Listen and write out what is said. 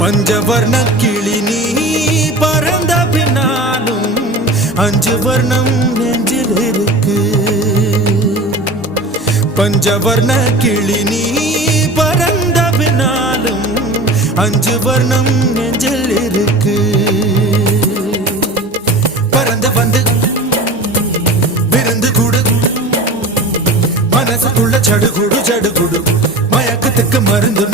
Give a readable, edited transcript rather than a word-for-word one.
பஞ்சவர்ண கிளி நீ பறந்த பின்னாலும் அஞ்சு வர்ணம் நெஞ்சில் இருக்கு. பஞ்சவர்ண கிளி நீ பறந்த பின்னாலும் அஞ்சு வர்ணம் நெஞ்சில் இருக்கு. பறந்து வந்து விருந்து கூடு மனசுக்குள்ள சடுகுடு சடுகுடு மயக்கத்துக்கு மருந்து